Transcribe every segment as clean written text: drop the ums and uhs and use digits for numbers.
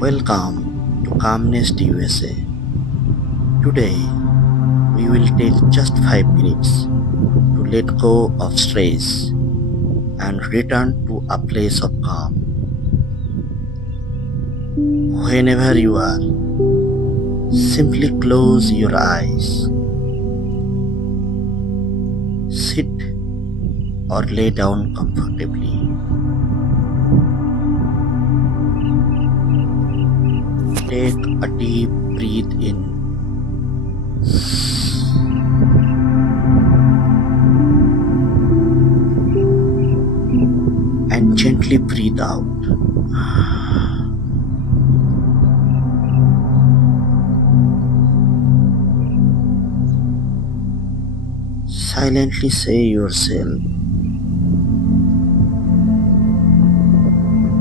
Welcome to CalmNest USA. Today, we will take just 5 minutes to let go of stress and return to a place of calm. Whenever you are, simply close your eyes, sit or lay down comfortably. Take a deep breath in and gently breathe out. Silently say yourself,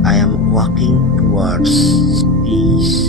I am walking towards peace.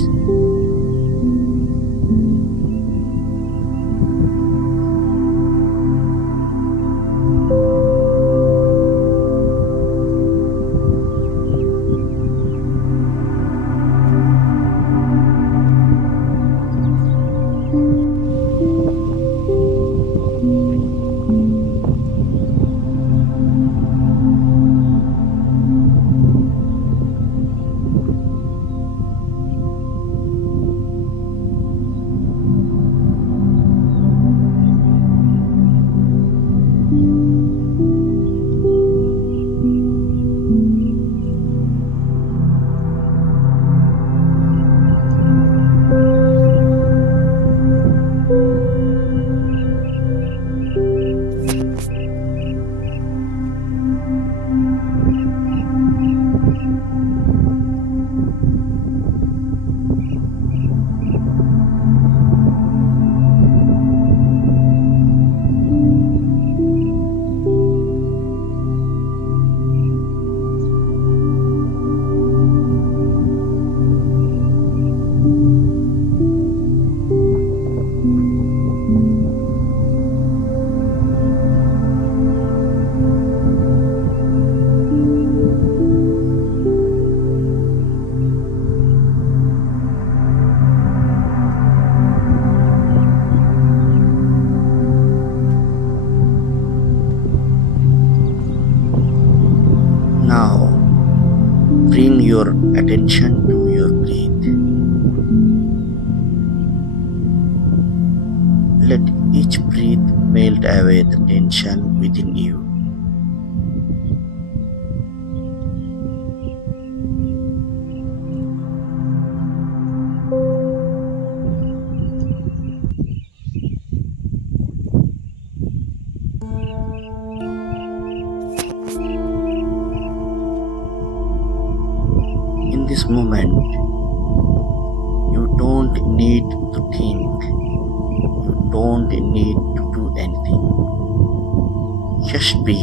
Now, bring your attention to your breath. Let each breath melt away the tension within you. In this moment, you don't need to think, you don't need to do anything. Just be.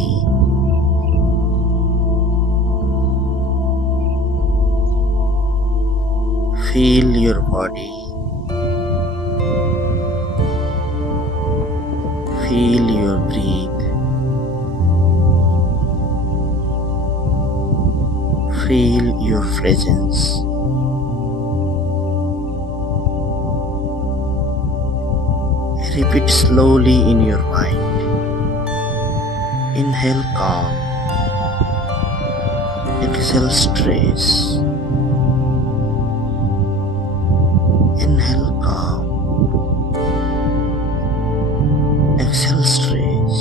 Feel your body, feel your breath, feel your presence. Repeat slowly in your mind. Inhale calm, exhale stress. Inhale calm, exhale stress.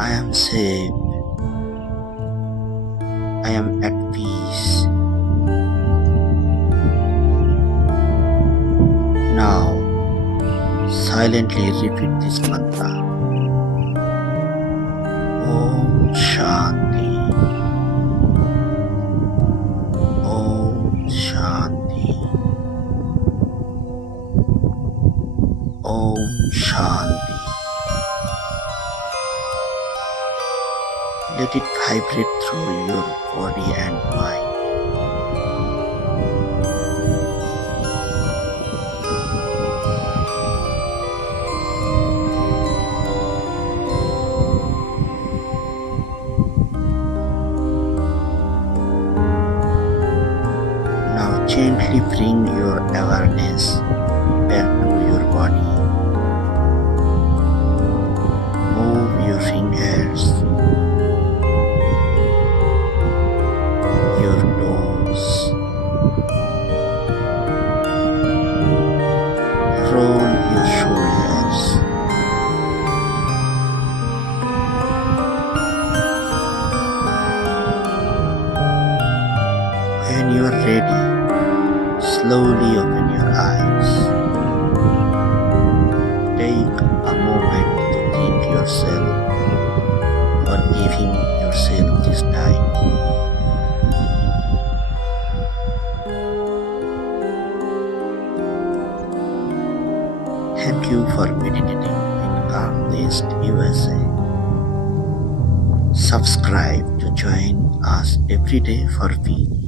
I am safe. I am at peace. Now, silently repeat this mantra. Om Shanti. Om Shanti. Om Shanti. Let it vibrate through your body and mind. Gently bring your awareness back to your body. Move your fingers, your toes, roll your shoulders. When you are ready, slowly open your eyes. Take a moment to thank yourself for giving yourself this time. Thank you for meditating with CalmNest USA. Subscribe to join us every day for peace.